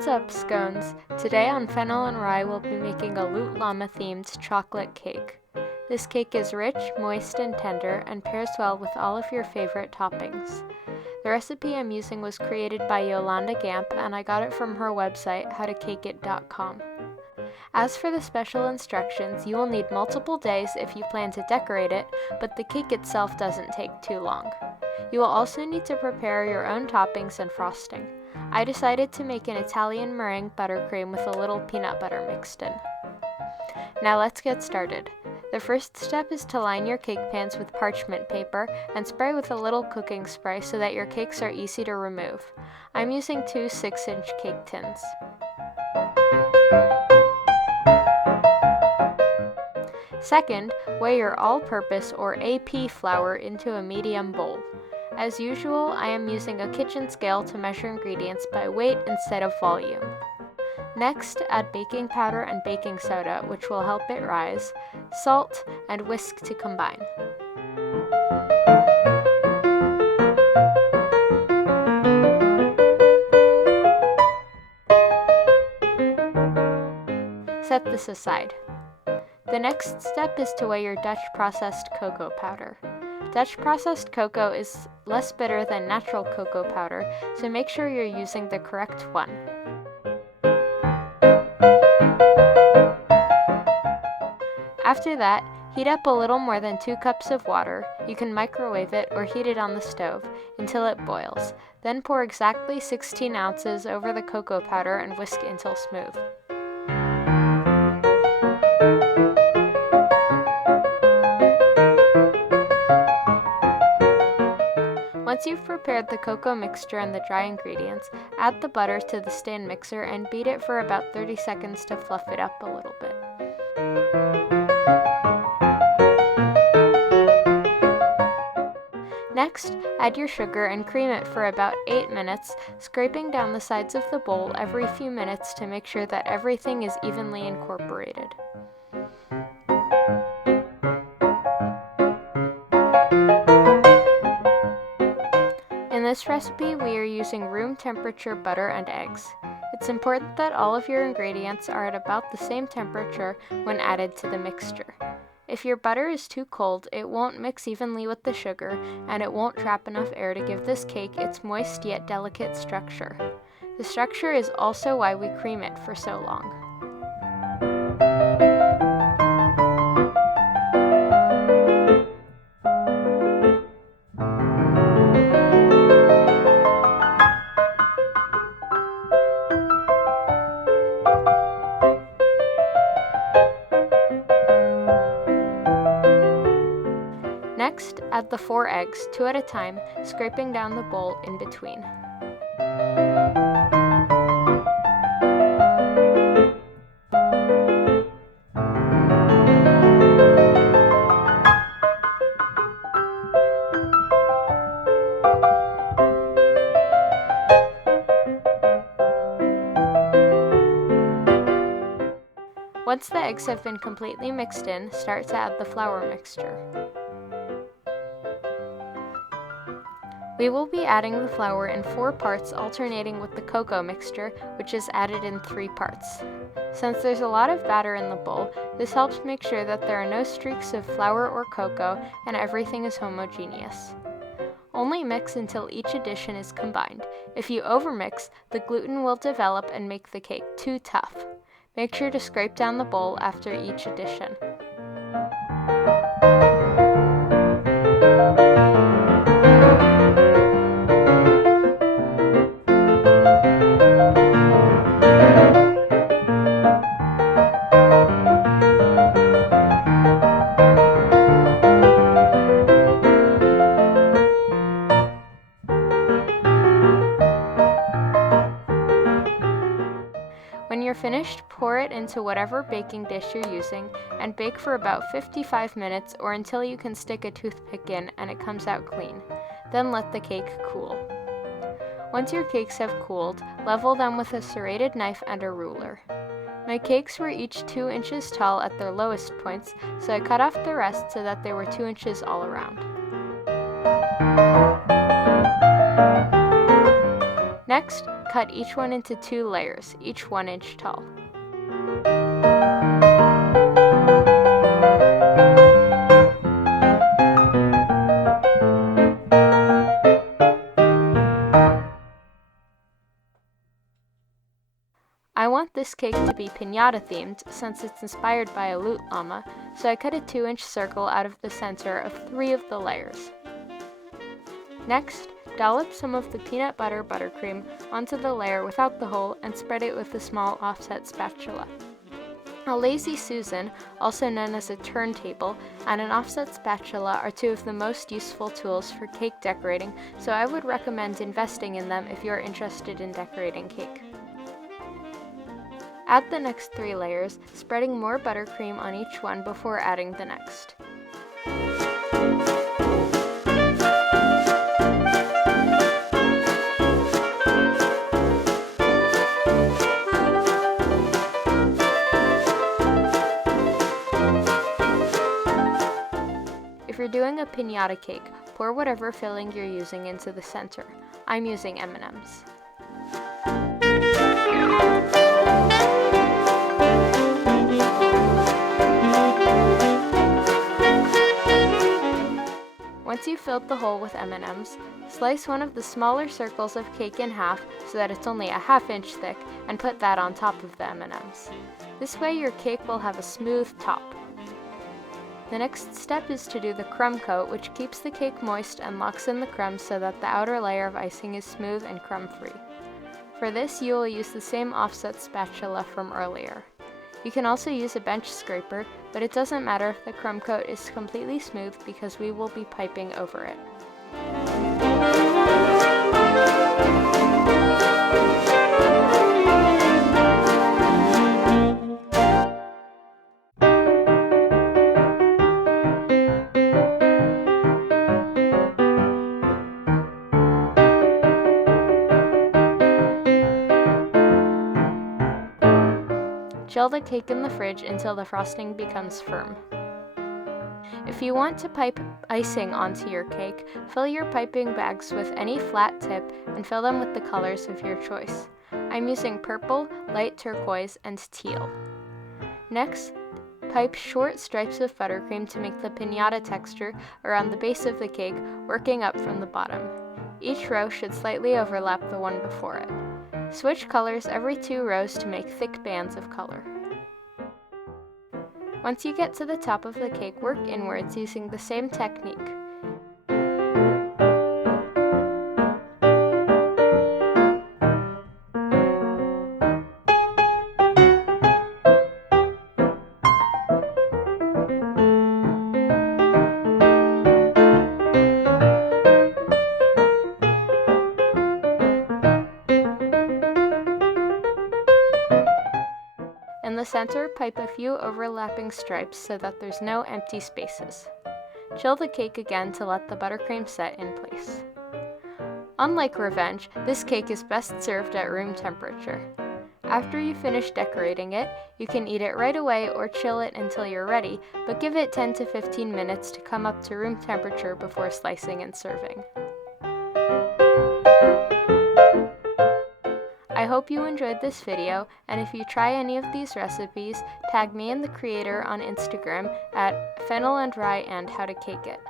What's up, scones? Today on Fennel Rye we'll be making a Loot Llama themed chocolate cake. This cake is rich, moist, and tender, and pairs well with all of your favorite toppings. The recipe I'm using was created by Yolanda Gampp, and I got it from her website, howtocakeit.com. As for the special instructions, you will need multiple days if you plan to decorate it, but the cake itself doesn't take too long. You will also need to prepare your own toppings and frosting. I decided to make an Italian meringue buttercream with a little peanut butter mixed in. Now let's get started. The first step is to line your cake pans with parchment paper and spray with a little cooking spray so that your cakes are easy to remove. I'm using two 6-inch cake tins. Second, weigh your all-purpose or AP flour into a medium bowl. As usual, I am using a kitchen scale to measure ingredients by weight instead of volume. Next, add baking powder and baking soda, which will help it rise, salt, and whisk to combine. Set this aside. The next step is to weigh your Dutch processed cocoa powder. Dutch processed cocoa is less bitter than natural cocoa powder, so make sure you're using the correct one. After that, heat up a little more than 2 cups of water. You can microwave it or heat it on the stove until it boils. Then pour exactly 16 ounces over the cocoa powder and whisk until smooth. Once you've prepared the cocoa mixture and the dry ingredients, add the butter to the stand mixer and beat it for about 30 seconds to fluff it up a little bit. Next, add your sugar and cream it for about 8 minutes, scraping down the sides of the bowl every few minutes to make sure that everything is evenly incorporated. In this recipe, we are using room temperature butter and eggs. It's important that all of your ingredients are at about the same temperature when added to the mixture. If your butter is too cold, it won't mix evenly with the sugar, and it won't trap enough air to give this cake its moist yet delicate structure. The structure is also why we cream it for so long. Next, add the 4 eggs, 2 at a time, scraping down the bowl in between. Once the eggs have been completely mixed in, start to add the flour mixture. We will be adding the flour in 4 parts, alternating with the cocoa mixture, which is added in 3 parts. Since there's a lot of batter in the bowl, this helps make sure that there are no streaks of flour or cocoa and everything is homogeneous. Only mix until each addition is combined. If you overmix, the gluten will develop and make the cake too tough. Make sure to scrape down the bowl after each addition. When you're finished, pour it into whatever baking dish you're using and bake for about 55 minutes or until you can stick a toothpick in and it comes out clean. Then let the cake cool. Once your cakes have cooled, level them with a serrated knife and a ruler. My cakes were each 2 inches tall at their lowest points, so I cut off the rest so that they were 2 inches all around. Next, cut each one into 2 layers, each 1 inch tall. I want this cake to be piñata themed since it's inspired by a Loot Llama, so I cut a 2-inch circle out of the center of 3 of the layers. Next, dollop some of the peanut butter buttercream onto the layer without the hole and spread it with a small offset spatula. A Lazy Susan, also known as a turntable, and an offset spatula are 2 of the most useful tools for cake decorating, so I would recommend investing in them if you're interested in decorating cake. Add the next 3 layers, spreading more buttercream on each one before adding the next. If you're doing a piñata cake, pour whatever filling you're using into the center. I'm using M&Ms. Once you've filled the hole with M&Ms, slice one of the smaller circles of cake in half so that it's only a 1/2 inch thick and put that on top of the M&Ms. This way your cake will have a smooth top. The next step is to do the crumb coat, which keeps the cake moist and locks in the crumbs so that the outer layer of icing is smooth and crumb-free. For this, you will use the same offset spatula from earlier. You can also use a bench scraper, but it doesn't matter if the crumb coat is completely smooth because we will be piping over it. Chill the cake in the fridge until the frosting becomes firm. If you want to pipe icing onto your cake, fill your piping bags with any flat tip and fill them with the colors of your choice. I'm using purple, light turquoise, and teal. Next, pipe short stripes of buttercream to make the piñata texture around the base of the cake, working up from the bottom. Each row should slightly overlap the one before it. Switch colors every 2 rows to make thick bands of color. Once you get to the top of the cake, work inwards using the same technique. In the center, pipe a few overlapping stripes so that there's no empty spaces. Chill the cake again to let the buttercream set in place. Unlike Revenge, this cake is best served at room temperature. After you finish decorating it, you can eat it right away or chill it until you're ready, but give it 10 to 15 minutes to come up to room temperature before slicing and serving. I hope you enjoyed this video, and if you try any of these recipes, tag me and the creator on Instagram at Fennel Rye and How to Cake It.